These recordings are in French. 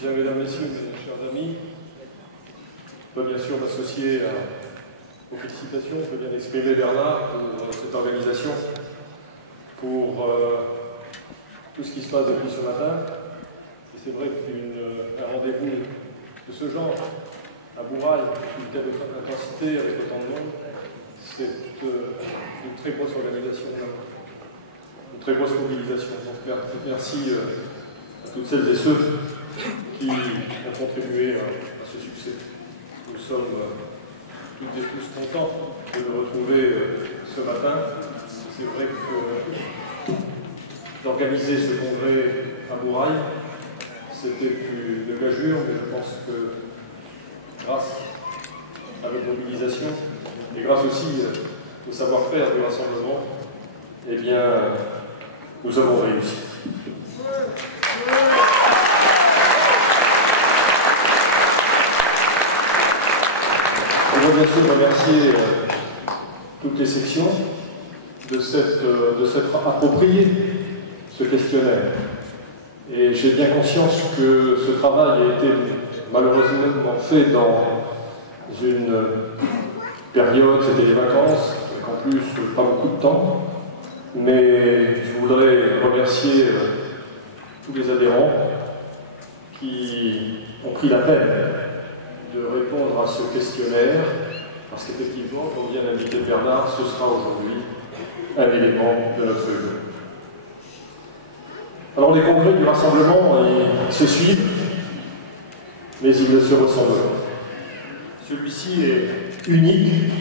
Bien, mesdames, messieurs, mes chers amis, je peux bien sûr m'associer aux félicitations. Je veux bien exprimer Bernard pour cette organisation, pour tout ce qui se passe depuis ce matin. Et c'est vrai qu'un rendez-vous de ce genre, à Bourail, une telle intensité, avec autant de monde, c'est une très grosse organisation, une très grosse mobilisation. Donc, merci à toutes celles et ceux qui ont contribué à ce succès. Nous sommes toutes et tous contents de nous retrouver ce matin. C'est vrai que d'organiser ce congrès à Bourail, c'était une gageure, mais je pense que grâce à votre mobilisation et grâce aussi au savoir-faire du rassemblement, eh bien, nous avons réussi. Je voudrais bien sûr remercier toutes les sections de s'être approprié ce questionnaire. Et j'ai bien conscience que ce travail a été malheureusement fait dans une période, c'était les vacances, et qu'en plus, pas beaucoup de temps. Mais je voudrais remercier tous les adhérents qui ont pris la peine de répondre à ce questionnaire, parce qu'effectivement, comme vient d'indiquer Bernard, ce sera aujourd'hui un élément de notre jeu. Alors les congrès du rassemblement, ils se suivent, mais ils ne se ressemblent pas. Celui-ci est unique,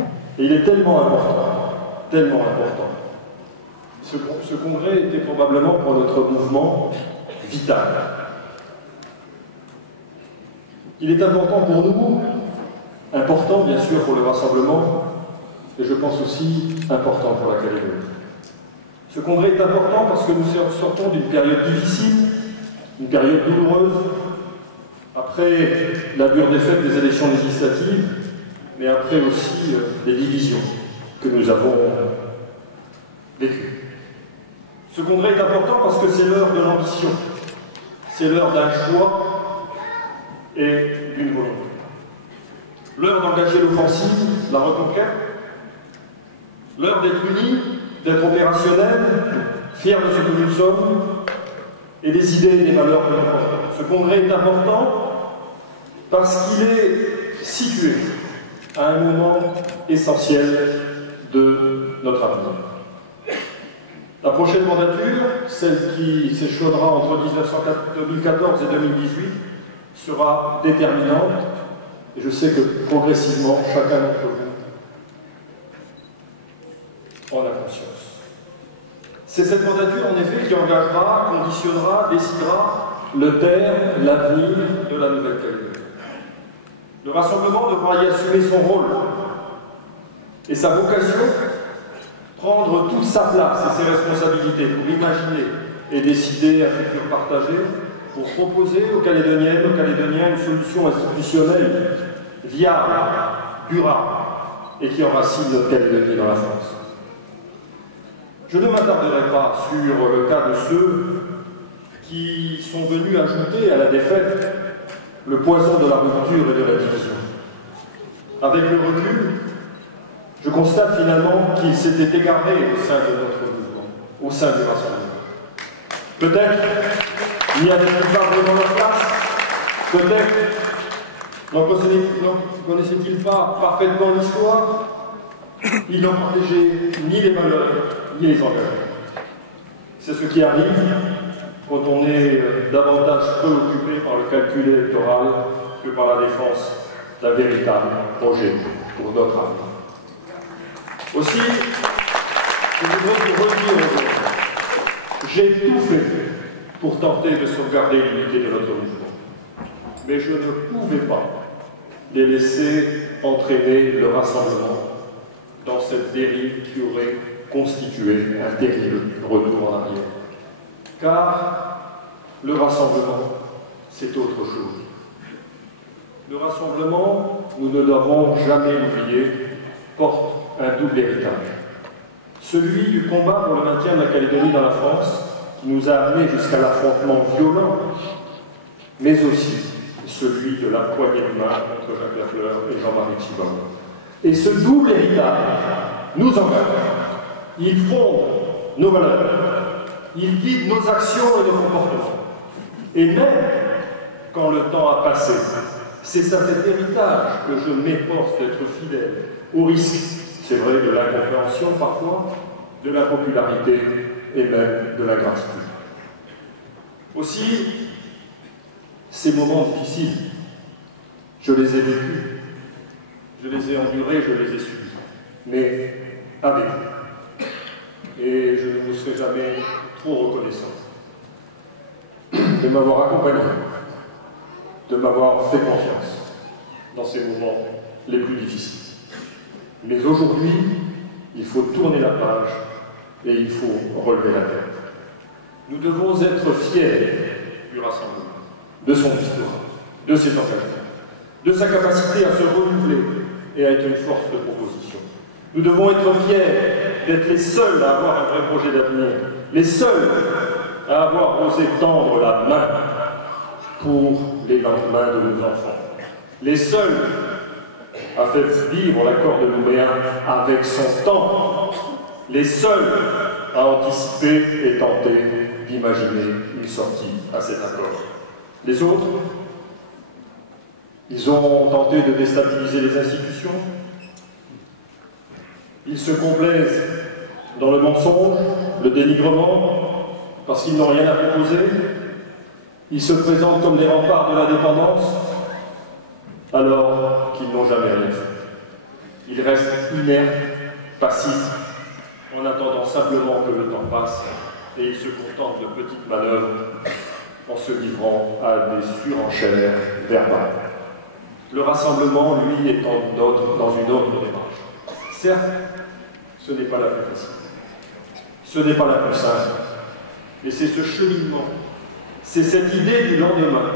et il est tellement important, tellement important. Ce congrès était probablement pour notre mouvement vital. Il est important pour nous, important bien sûr pour le rassemblement, et je pense aussi important pour la Calédonie. Ce congrès est important parce que nous sortons d'une période difficile, une période douloureuse, après la dure défaite des élections législatives, mais après aussi les divisions que nous avons vécues. Ce congrès est important parce que c'est l'heure de l'ambition, c'est l'heure d'un choix et d'une volonté. L'heure d'engager l'offensive, la reconquête, l'heure d'être unis, d'être opérationnels, fiers de ce que nous sommes et des idées et des valeurs que nous portons. Ce congrès est important parce qu'il est situé à un moment essentiel de notre avenir. La prochaine mandature, celle qui s'échelonnera entre 2014 et 2018, sera déterminante, et je sais que progressivement, chacun d'entre vous en a conscience. C'est cette mandature, en effet, qui engagera, conditionnera, décidera le terme, l'avenir de la Nouvelle-Calédonie. Le rassemblement devra y assumer son rôle et sa vocation, prendre toute sa place et ses responsabilités pour imaginer et décider un futur partagé, pour proposer aux Calédoniennes, aux Calédoniens une solution institutionnelle viable, durable et qui enracine notre Calédonie dans la France. Je ne m'attarderai pas sur le cas de ceux qui sont venus ajouter à la défaite le poison de la rupture et de la division. Avec le recul, je constate finalement qu'il s'était égaré au sein de notre mouvement, au sein du rassemblement. Peut-être n'y avait-il pas vraiment leur place, peut-être n'en connaissait-il pas parfaitement l'histoire, il n'en protégeait ni les valeurs, ni les engagements. C'est ce qui arrive quand on est davantage préoccupé par le calcul électoral que par la défense d'un véritable projet pour notre avenir. Aussi, je voudrais vous redire aujourd'hui, j'ai tout fait pour tenter de sauvegarder l'unité de notre mouvement. Mais je ne pouvais pas les laisser entraîner le rassemblement dans cette dérive qui aurait constitué un terrible retour en arrière. Car le rassemblement, c'est autre chose. Le rassemblement, nous ne l'avons jamais oublié, porte un double héritage. Celui du combat pour le maintien de la Calédonie dans la France, qui nous a amenés jusqu'à l'affrontement violent mais aussi celui de la poignée de main entre Jacques Lafleur et Jean-Marie Tjibaou. Et ce double héritage nous engage. Il fonde nos valeurs, il guide nos actions et nos comportements. Et même quand le temps a passé, c'est à cet héritage que je m'efforce d'être fidèle, au risque, c'est vrai, de l'incompréhension parfois, de la popularité et même de la gratitude. Aussi, ces moments difficiles, je les ai vécus, je les ai endurés, je les ai subis, mais avec vous. Et je ne vous serai jamais trop reconnaissant de m'avoir accompagné, de m'avoir fait confiance dans ces moments les plus difficiles. Mais aujourd'hui, il faut tourner la page et il faut relever la tête. Nous devons être fiers du rassemblement, de son histoire, de ses engagements, de sa capacité à se renouveler et à être une force de proposition. Nous devons être fiers d'être les seuls à avoir un vrai projet d'avenir, les seuls à avoir osé tendre la main pour les lendemains de nos enfants, les seuls à faire vivre l'accord de Nouméa avec son temps, les seuls à anticiper et tenter d'imaginer une sortie à cet accord. Les autres, ils ont tenté de déstabiliser les institutions, ils se complaisent dans le mensonge, le dénigrement, parce qu'ils n'ont rien à proposer, ils se présentent comme les remparts de l'indépendance, alors qu'ils n'ont jamais rien fait. Ils restent inertes, passifs, en attendant simplement que le temps passe, et ils se contentent de petites manœuvres en se livrant à des surenchères verbales. Le rassemblement, lui, est dans une autre démarche. Certes, ce n'est pas la plus facile, ce n'est pas la plus simple, mais c'est ce cheminement, c'est cette idée du lendemain,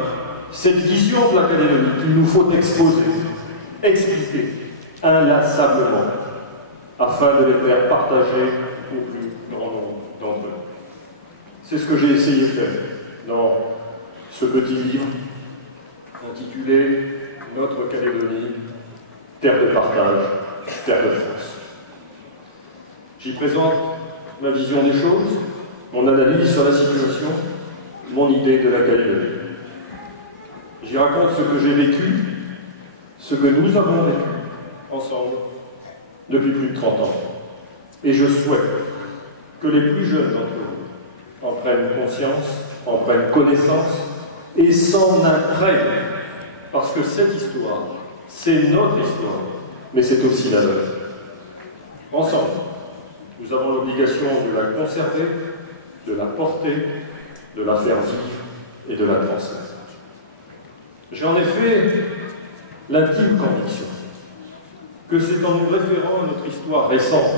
cette vision de l'académie qu'il nous faut exposer, expliquer inlassablement, afin de les faire partager au plus grand nombre d'entre eux. C'est ce que j'ai essayé de faire dans ce petit livre intitulé « Notre Calédonie, terre de partage, terre de France ». J'y présente ma vision des choses, mon analyse sur la situation, mon idée de la Calédonie. J'y raconte ce que j'ai vécu, ce que nous avons vécu ensemble depuis plus de 30 ans. Et je souhaite que les plus jeunes d'entre vous en prennent conscience, en prennent connaissance et s'en imprègnent. Parce que cette histoire, c'est notre histoire, mais c'est aussi la nôtre. Ensemble, nous avons l'obligation de la conserver, de la porter, de la faire vivre et de la transmettre. J'ai en effet l'intime conviction que c'est en nous référant à notre histoire récente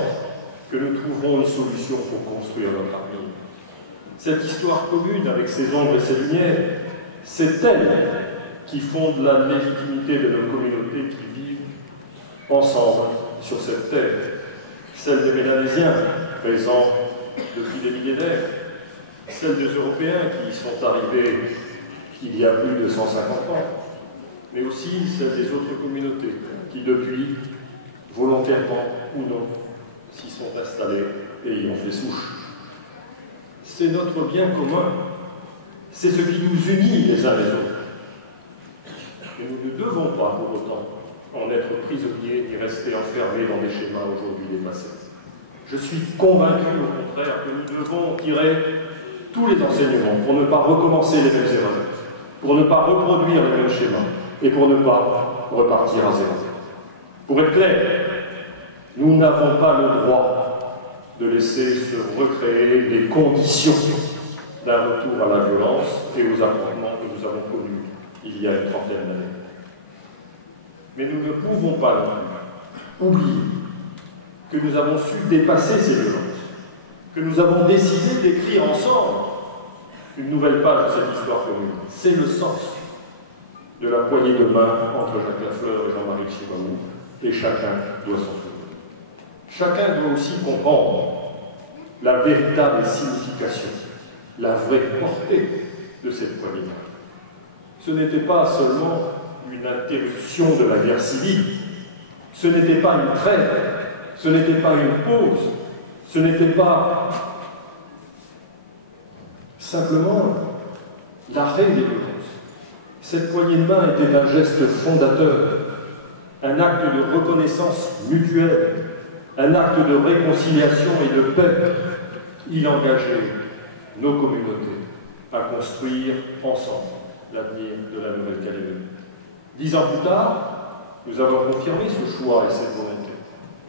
que nous trouverons une solution pour construire notre avenir. Cette histoire commune avec ses ombres et ses lumières, c'est elle qui fonde la légitimité de nos communautés qui vivent ensemble sur cette terre. Celle des Mélanésiens, présents depuis des millénaires, celle des Européens qui y sont arrivés il y a plus de 150 ans, mais aussi celle des autres communautés qui, depuis, volontairement ou non, s'y sont installés et y ont fait souche. C'est notre bien commun, c'est ce qui nous unit les uns les autres. Mais nous ne devons pas, pour autant, en être prisonniers ni rester enfermés dans des schémas aujourd'hui dépassés. Je suis convaincu, au contraire, que nous devons tirer tous les enseignements pour ne pas recommencer les mêmes erreurs, pour ne pas reproduire les mêmes schémas et pour ne pas repartir à zéro. Pour être clair, nous n'avons pas le droit de laisser se recréer les conditions d'un retour à la violence et aux affrontements que nous avons connus il y a une trentaine d'années. Mais nous ne pouvons pas non plus oublier que nous avons su dépasser ces violences, que nous avons décidé d'écrire ensemble une nouvelle page de cette histoire commune. C'est le sens de la poignée de main entre Jacques Lafleur et Jean-Marie Tjibaou, et chacun doit s'en souvenir. Chacun doit aussi comprendre la véritable signification, la vraie portée de cette poignée de main. ce n'était pas seulement une interruption de la guerre civile, ce n'était pas une trêve, ce n'était pas une pause, ce n'était pas simplement l'arrêt des violences. Cette poignée de main était un geste fondateur, un acte de reconnaissance mutuelle, un acte de réconciliation et de paix. Il engageait nos communautés à construire ensemble l'avenir de la Nouvelle-Calédonie. 10 ans plus tard, nous avons confirmé ce choix et cette volonté.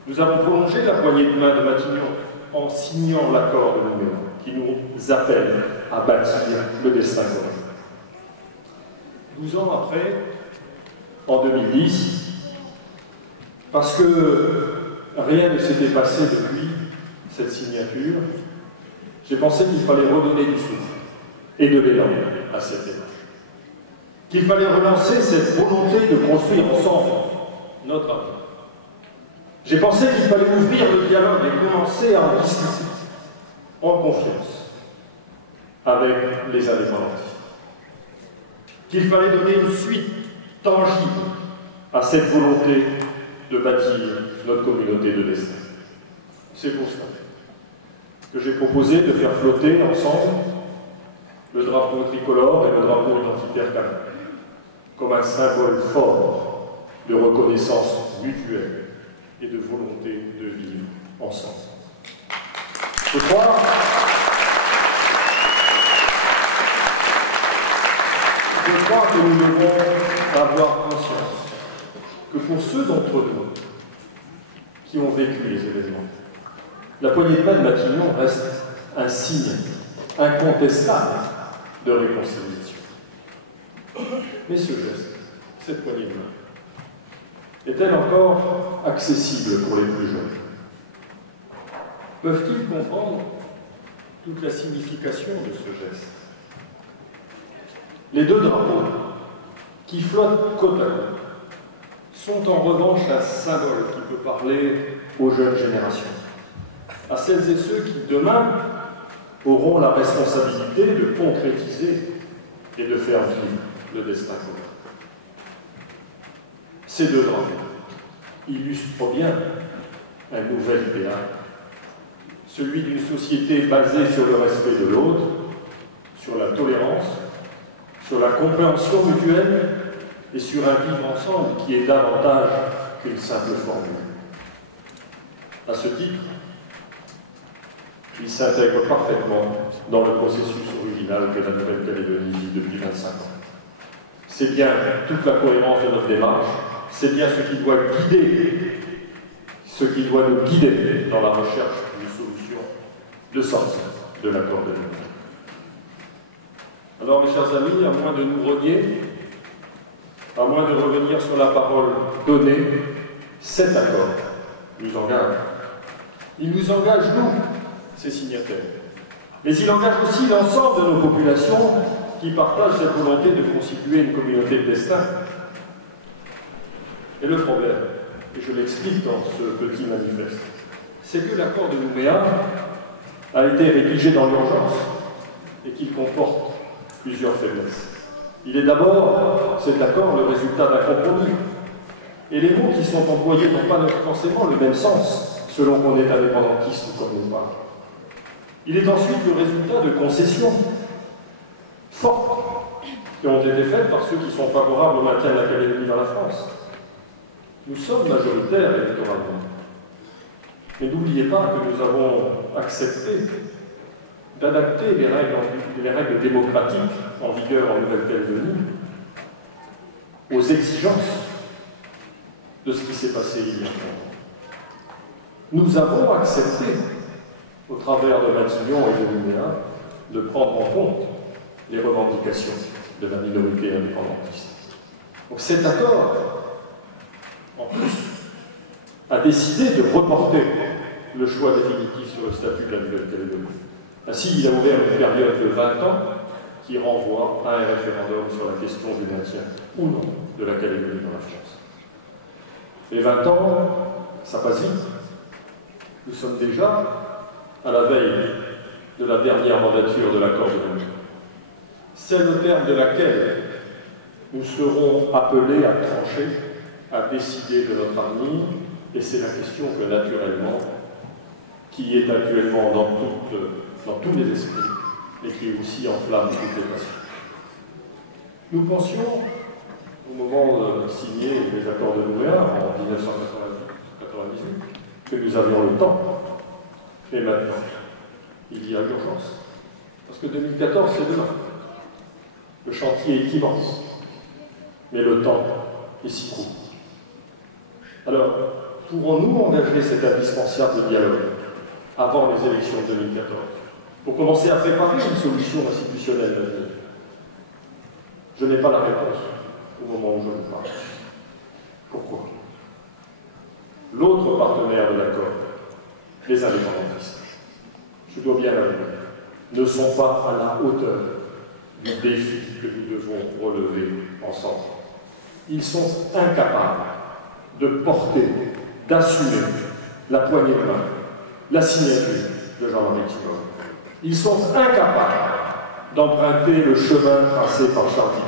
Nous avons prolongé la poignée de main de Matignon en signant l'accord de Nouméa qui nous appelle à bâtir le destin commun. 12 ans après, en 2010, parce que rien ne s'était passé depuis cette signature, j'ai pensé qu'il fallait redonner du souffle et de l'élan à cette démarche. Qu'il fallait relancer cette volonté de construire ensemble notre avenir. J'ai pensé qu'il fallait ouvrir le dialogue et commencer à en discuter en confiance avec les indépendantistes. Qu'il fallait donner une suite tangible à cette volonté de bâtir notre communauté de destin. C'est pour cela que j'ai proposé de faire flotter ensemble le drapeau tricolore et le drapeau identitaire canin, comme un symbole fort de reconnaissance mutuelle et de volonté de vivre ensemble. Je crois que nous devons avoir conscience que pour ceux d'entre nous qui ont vécu les événements, la poignée de main de Matignon reste un signe incontestable de réconciliation. Mais ce geste, cette poignée de main, est-elle encore accessible pour les plus jeunes? Peuvent-ils comprendre toute la signification de ce geste? Les deux drapeaux qui flottent côte à côte sont en revanche un symbole qui peut parler aux jeunes générations, à celles et ceux qui, demain, auront la responsabilité de concrétiser et de faire vivre le destin commun. Ces deux drapeaux illustrent bien un nouvel idéal, celui d'une société basée sur le respect de l'autre, sur la tolérance, sur la compréhension mutuelle et sur un vivre ensemble qui est davantage qu'une simple formule. À ce titre, il s'intègre parfaitement dans le processus original que la Nouvelle-Calédonie vit depuis 25 ans. C'est bien toute la cohérence de notre démarche, c'est bien ce qui doit nous guider dans la recherche d'une solution de sortie de l'accord de Nouméa. Alors, mes chers amis, à moins de nous renier, à moins de revenir sur la parole donnée, cet accord nous engage. Il nous engage, nous, ses signataires. Mais il engage aussi l'ensemble de nos populations qui partagent cette volonté de constituer une communauté de destin. Et le problème, et je l'explique dans ce petit manifeste, c'est que l'accord de Nouméa a été rédigé dans l'urgence et qu'il comporte plusieurs faiblesses. Il est d'abord, cet accord, le résultat d'un compromis. Et les mots qui sont employés n'ont pas forcément le même sens, selon qu'on est indépendantiste ou comme nous pas. Il est ensuite le résultat de concessions fortes qui ont été faites par ceux qui sont favorables au maintien de la Calédonie dans la France. Nous sommes majoritaires électoralement. Mais n'oubliez pas que nous avons accepté d'adapter les règles démocratiques en vigueur en Nouvelle-Calédonie aux exigences de ce qui s'est passé il y a longtemps. Nous avons accepté, au travers de Matignon et de Nouméa, de prendre en compte les revendications de la minorité indépendantiste. Donc cet accord, en plus, a décidé de reporter le choix définitif sur le statut de la Nouvelle-Calédonie. Ainsi, il a ouvert une période de 20 ans qui renvoie à un référendum sur la question du maintien ou non de la Calédonie dans la France. Les 20 ans, ça passe vite. Nous sommes déjà à la veille de la dernière mandature de l'accord de Nouméa, celle au terme de laquelle nous serons appelés à trancher, à décider de notre avenir, et c'est la question que, naturellement, qui est actuellement dans tous les esprits, et qui aussi enflamme toutes les passions. Nous pensions, au moment de signer les accords de Nouméa en 1998, que nous avions le temps. Et maintenant, il y a urgence. Parce que 2014, c'est demain. Le chantier est immense. Mais le temps est si court. Alors, pourrons-nous engager cet indispensable dialogue avant les élections de 2014 pour commencer à préparer une solution institutionnelle? Je n'ai pas la réponse au moment où je vous parle. Pourquoi? L'autre partenaire de l'accord, les indépendantistes, je dois bien l'avouer, ne sont pas à la hauteur du défi que nous devons relever ensemble. Ils sont incapables de porter, d'assumer la poignée de main, la signature de Jean-Marie Tjibaud. Ils sont incapables d'emprunter le chemin tracé par Charles Tjibaud.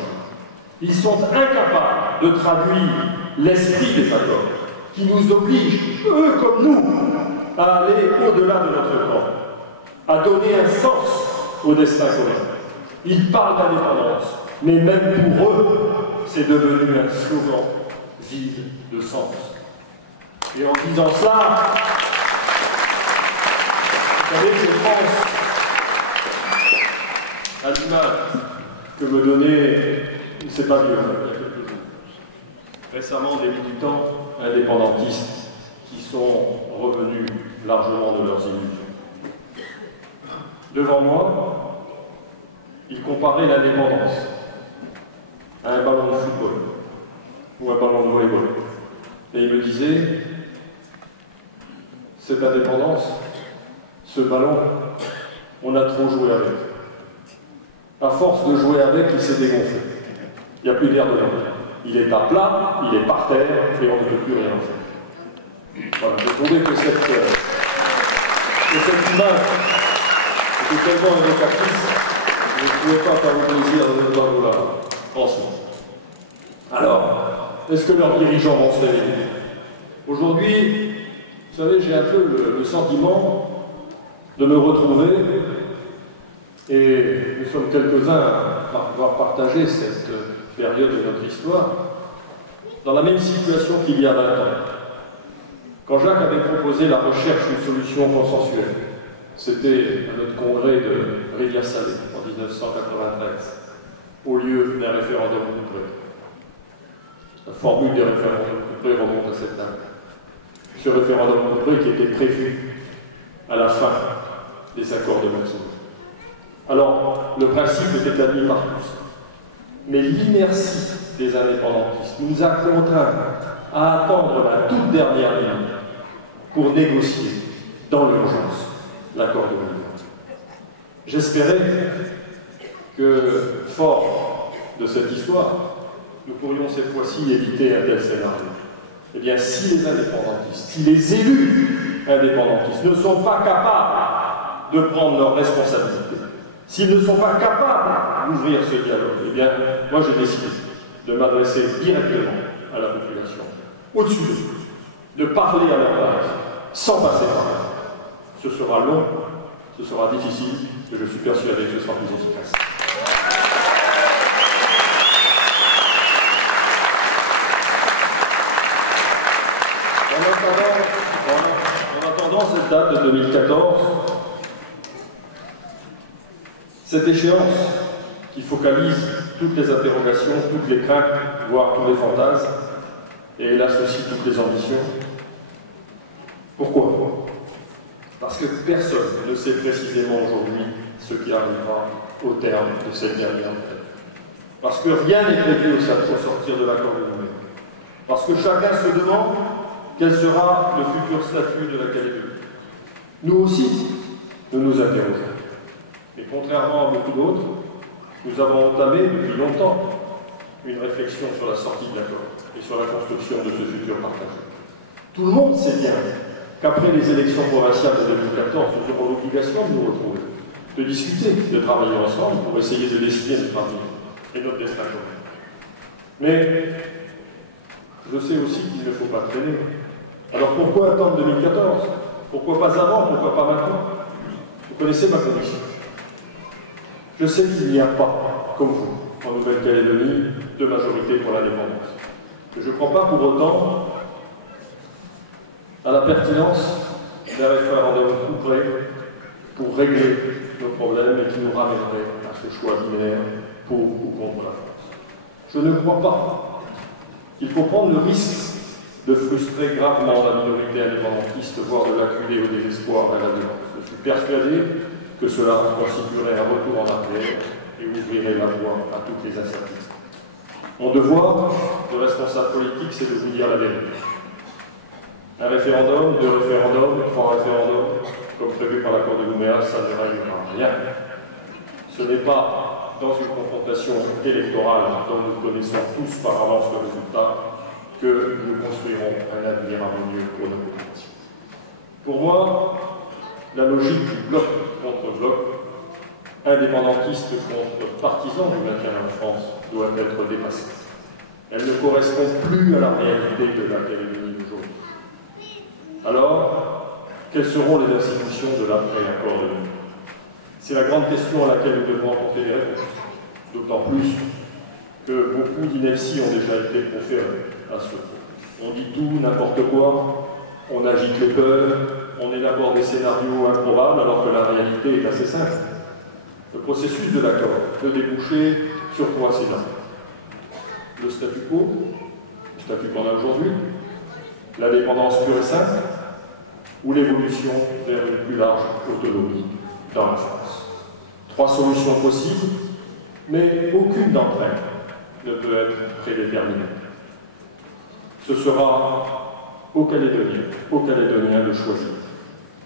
Ils sont incapables de traduire l'esprit des accords qui nous obligent, eux comme nous, à aller au-delà de notre temps, à donner un sens au destin commun. Ils parlent d'indépendance, mais même pour eux, c'est devenu un slogan vide de sens. Et en disant cela, vous savez, je pense à l'image que me donnait, c'est pas vieux, il y a quelques jours, récemment des militants indépendantistes qui sont revenus largement de leurs illusions. Devant moi, ils comparaient l'indépendance à un ballon de football ou un ballon de volleyball. Et ils me disaient, cette indépendance, ce ballon, on a trop joué avec. À force de jouer avec, il s'est dégonflé. Il n'y a plus d'air dedans. Il est à plat, il est par terre, et on ne peut plus rien en faire. Voilà, je trouvais que cette image était tellement évocatrice, je ne pouvais pas faire le plaisir de vous la transmettre. Alors, est-ce que leurs dirigeants vont se réveiller? Aujourd'hui, vous savez, j'ai un peu le sentiment de me retrouver, et nous sommes quelques-uns à avoir partagé cette période de notre histoire, dans la même situation qu'il y a 20 ans. Quand Jacques avait proposé la recherche d'une solution consensuelle, c'était à notre congrès de Rivière-Salée en 1993, au lieu d'un référendum couplé. La formule des référendums couplés remonte à cette date. Ce référendum couplé qui était prévu à la fin des accords de Montreux. Alors, le principe est admis par tous. Mais l'inertie des indépendantistes nous a contraints à attendre la toute dernière minute pour négocier dans l'urgence l'accord de Nouméa. J'espérais que, fort de cette histoire, nous pourrions cette fois-ci éviter un tel scénario. Eh bien, si les indépendantistes, si les élus indépendantistes ne sont pas capables de prendre leurs responsabilités, s'ils ne sont pas capables d'ouvrir ce dialogue, eh bien, moi j'ai décidé de m'adresser directement à la population, au-dessus d'eux, de parler à leur base, sans passer par là. Ce sera long, ce sera difficile, mais je suis persuadé que ce sera plus efficace. En attendant cette date de 2014, cette échéance qui focalise toutes les interrogations, toutes les craintes, voire tous les fantasmes, et elle associe toutes les ambitions. Pourquoi? Parce que personne ne sait précisément aujourd'hui ce qui arrivera au terme de cette dernière enquête. Parce que rien n'est prévu au sortir de l'accord de Nouméa. Parce que chacun se demande quel sera le futur statut de la Calédonie. Nous aussi, nous nous interrogeons. Et contrairement à beaucoup d'autres, nous avons entamé depuis longtemps une réflexion sur la sortie de l'accord et sur la construction de ce futur partagé. Tout le monde sait bien qu'après les élections provinciales de 2014, nous aurons l'obligation de nous retrouver, de discuter, de travailler ensemble pour essayer de dessiner notre avenir et notre destin commun. Mais je sais aussi qu'il ne faut pas traîner. Alors pourquoi attendre 2014? Pourquoi pas avant? Pourquoi pas maintenant? Vous connaissez ma conviction. Je sais qu'il n'y a pas, comme vous, en Nouvelle-Calédonie, de majorité pour l'indépendance. Je ne crois pas pour autant à la pertinence d'un référendum tout près pour régler nos problèmes et qui nous ramènerait à ce choix binaire pour ou contre la France. Je ne crois pas qu'il faut prendre le risque de frustrer gravement la minorité indépendantiste, voire de l'acculer au désespoir et à la violence. Je suis persuadé que cela constituerait un retour en arrière et ouvrirait la voie à toutes les incertitudes. Mon devoir de responsable politique, c'est de vous dire la vérité. Un référendum, 2 référendums, 3 référendums, comme prévu par l'accord de Nouméa, ça ne réglera rien. Ce n'est pas dans une confrontation électorale dont nous connaissons tous par avance le résultat que nous construirons un avenir harmonieux pour nos populations. Pour moi, la logique du bloc contre bloc, indépendantiste contre partisan du maintien en France, doit être dépassée. Elle ne correspond plus à la réalité de la Calédonie d'aujourd'hui. Alors, quelles seront les institutions de l'après-accord de Nouméa? C'est la grande question à laquelle nous devons apporter des réponses. D'autant plus que beaucoup d'inepties ont déjà été proférées à ce point. On dit tout, n'importe quoi, on agite les peurs, on élabore des scénarios improbables alors que la réalité est assez simple. Le processus de l'accord peut déboucher sur 3 scénarios. Le statu quo, le statut qu'on a aujourd'hui, l'indépendance pure et simple, ou l'évolution vers une plus large autonomie dans la France. 3 solutions possibles, mais aucune d'entre elles ne peut être prédéterminée. Ce sera aux Calédoniens de choisir.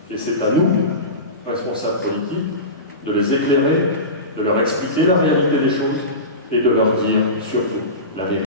Et c'est à nous, responsables politiques, de les éclairer, de leur expliquer la réalité des choses et de leur dire surtout la vérité.